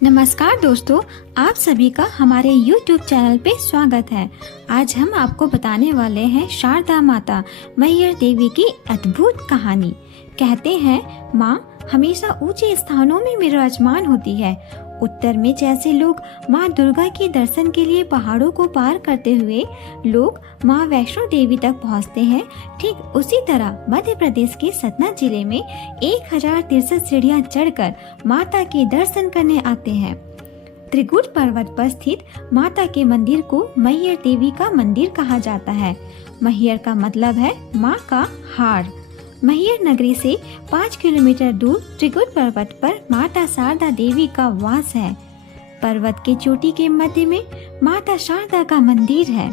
नमस्कार दोस्तों, आप सभी का हमारे YouTube चैनल पे स्वागत है। आज हम आपको बताने वाले हैं शारदा माता मैहर देवी की अद्भुत कहानी। कहते हैं माँ हमेशा ऊंचे स्थानों में विराजमान होती है। उत्तर में जैसे लोग माँ दुर्गा के दर्शन के लिए पहाड़ों को पार करते हुए लोग माँ वैष्णो देवी तक पहुँचते हैं, ठीक उसी तरह मध्य प्रदेश के सतना जिले में 1063 सीढ़ियाँ चढ़कर माता के दर्शन करने आते हैं। त्रिकुट पर्वत पर स्थित माता के मंदिर को मैहर देवी का मंदिर कहा जाता है। मैहर का मतलब है माँ का हार। मैहर नगरी से 5 किलोमीटर दूर त्रिकुट पर्वत पर माता शारदा देवी का वास है। पर्वत के चोटी के मध्य में माता शारदा का मंदिर है।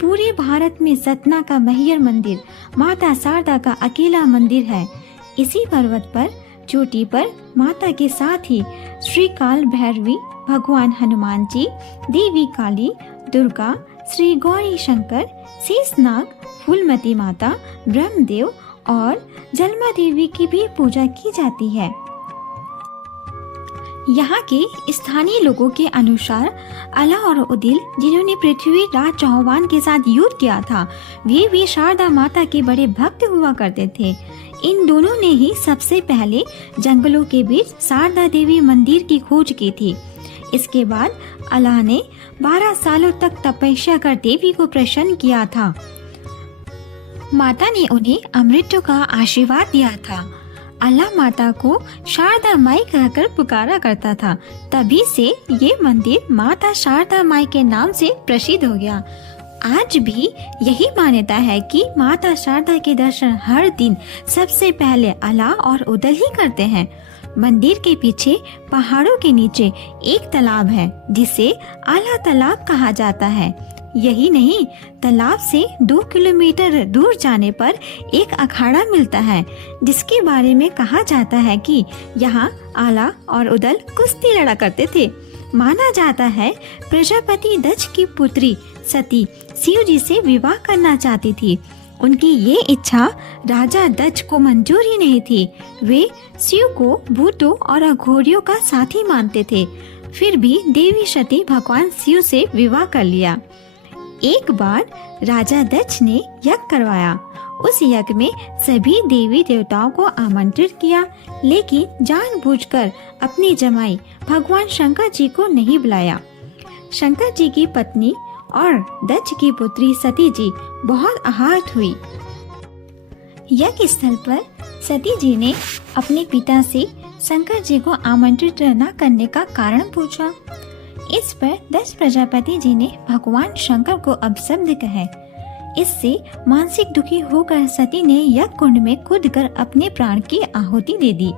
पूरे भारत में सतना का मैहर मंदिर माता शारदा का अकेला मंदिर है। इसी पर्वत पर चोटी पर माता के साथ ही श्री काल भैरवी, भगवान हनुमान जी, देवी काली, दुर्गा, श्री गौरी शंकर, शेषनाग, फूलमती माता, ब्रह्मदेव और जलमा देवी की भी पूजा की जाती है। यहाँ के स्थानीय लोगों के अनुसार अला और उदिल, जिन्होंने पृथ्वीराज चौहान के साथ युद्ध किया था, वे भी शारदा माता के बड़े भक्त हुआ करते थे। इन दोनों ने ही सबसे पहले जंगलों के बीच शारदा देवी मंदिर की खोज की थी। इसके बाद अल्लाह ने 12 सालों तक तपस्या कर देवी को प्रसन्न किया था। माता ने उन्हें अमृत का आशीर्वाद दिया था। अल्लाह माता को शारदा माई कहकर पुकारा करता था। तभी से ये मंदिर माता शारदा माई के नाम से प्रसिद्ध हो गया। आज भी यही मान्यता है कि माता शारदा के दर्शन हर दिन सबसे पहले अल्लाह और उदल ही करते हैं। मंदिर के पीछे पहाड़ों के नीचे एक तालाब है जिसे आला तालाब कहा जाता है। यही नहीं, तालाब से 2 किलोमीटर दूर जाने पर एक अखाड़ा मिलता है जिसके बारे में कहा जाता है कि यहाँ आला और उदल कुश्ती लड़ा करते थे। माना जाता है प्रजापति दक्ष की पुत्री सती शिव जी से विवाह करना चाहती थी। उनकी ये इच्छा राजा दक्ष को मंजूर ही नहीं थी। वे शिव को भूतों और अघोरियों का साथी मानते थे। फिर भी देवी सती भगवान शिव से विवाह कर लिया। एक बार राजा दक्ष ने यज्ञ करवाया। उस यज्ञ में सभी देवी देवताओं को आमंत्रित किया, लेकिन जानबूझकर अपनी जमाई भगवान शंकर जी को नहीं बुलाया। शंकर जी की पत्नी और दक्ष की पुत्री सती जी बहुत आहत हुई। यज्ञ स्थल पर सती जी ने अपने पिता से शंकर जी को आमंत्रित न करने का कारण पूछा। इस पर दक्ष प्रजापति जी ने भगवान शंकर को अपशब्द कहे। इससे मानसिक दुखी होकर सती ने यज्ञ कुंड में कूदकर अपने प्राण की आहुति दे दी।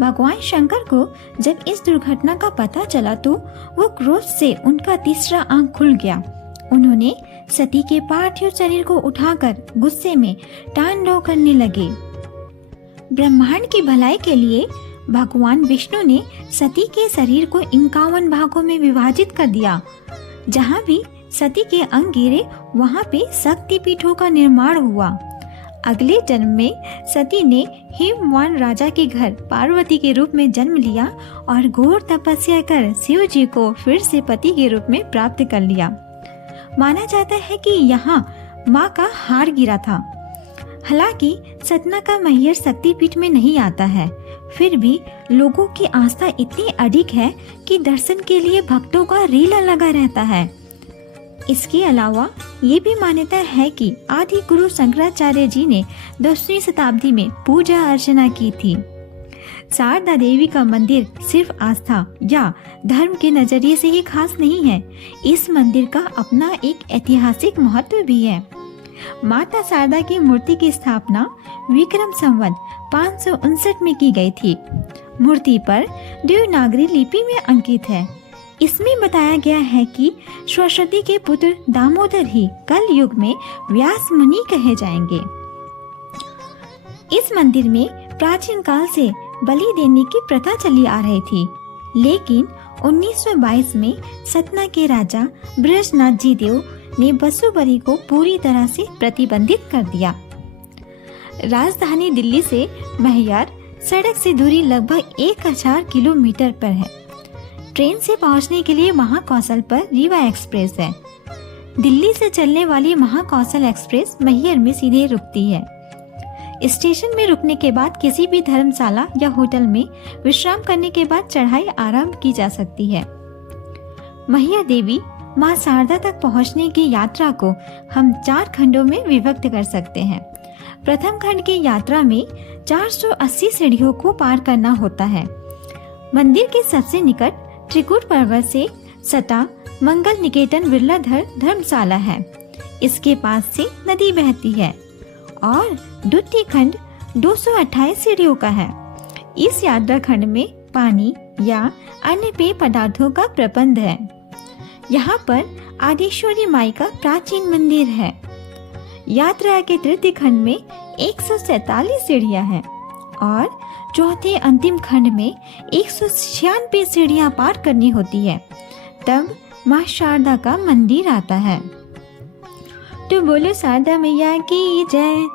भगवान शंकर को जब इस दुर्घटना का पता चला तो वो क्रोध से उनका तीसरा आंख खुल गया। उन्होंने सती के पार्थिव शरीर को उठाकर गुस्से में तांडव करने लगे। ब्रह्मांड की भलाई के लिए भगवान विष्णु ने सती के शरीर को 51 भागों में विभाजित कर दिया। जहाँ भी सती के अंग गिरे वहाँ पे शक्ति पीठों का निर्माण हुआ। अगले जन्म में सती ने हिमवान राजा के घर पार्वती के रूप में जन्म लिया और घोर तपस्या कर शिव जी को फिर से पति के रूप में प्राप्त कर लिया। माना जाता है कि यहाँ माँ का हार गिरा था। हालांकि सतना का मैहर शक्तिपीठ में नहीं आता है, फिर भी लोगों की आस्था इतनी अधिक है कि दर्शन के लिए भक्तों का रीला लगा रहता है। इसके अलावा ये भी मान्यता है कि आदि गुरु शंकराचार्य जी ने 10वीं शताब्दी में पूजा अर्चना की थी। शारदा देवी का मंदिर सिर्फ आस्था या धर्म के नजरिए से ही खास नहीं है। इस मंदिर का अपना एक ऐतिहासिक महत्व भी है। माता शारदा की मूर्ति की स्थापना विक्रम संवत 559 में की गई थी। मूर्ति पर देवनागरी लिपि में अंकित है। इसमें बताया गया है कि सरस्वती के पुत्र दामोदर ही कल युग में व्यास मुनि कहे जाएंगे। इस मंदिर में प्राचीन काल से बलि देने की प्रथा चली आ रही थी, लेकिन 1922 में सतना के राजा बृहस्पति जी देव ने बसुबरी को पूरी तरह से प्रतिबंधित कर दिया। राजधानी दिल्ली से मैहर सड़क से दूरी लगभग 1000 किलोमीटर पर है। ट्रेन से पहुंचने के लिए महाकौशल पर रीवा एक्सप्रेस है। दिल्ली से चलने वाली महाकौशल एक्सप्रेस मैहर में सीधे रुकती है। स्टेशन में रुकने के बाद किसी भी धर्मशाला या होटल में विश्राम करने के बाद चढ़ाई आरंभ की जा सकती है। मैहर देवी मां शारदा तक पहुंचने की यात्रा को हम 4 खंडों में विभक्त कर सकते हैं। प्रथम खंड की यात्रा में 480 सीढ़ियों को पार करना होता है। मंदिर के सबसे निकट त्रिकुट पर्वत से सटा मंगल निकेतन बिरलाधर धर्मशाला है। इसके पास से नदी बहती है और द्वितीय खंड 228 सीढ़ियों का है। इस यात्रा खंड में पानी या अन्य पेय पदार्थों का प्रबंध है। यहाँ पर आदिश्वरी माई का प्राचीन मंदिर है। यात्रा के तृतीय खंड में 147 सीढ़ियाँ हैं और चौथे अंतिम खंड में 196 सीढ़ियाँ पार करनी होती है, तब माँ शारदा का मंदिर आता है। तो बोलो शारदा मैया की जय।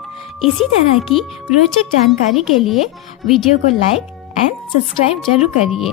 इसी तरह की रोचक जानकारी के लिए वीडियो को लाइक एंड सब्सक्राइब जरूर करिए।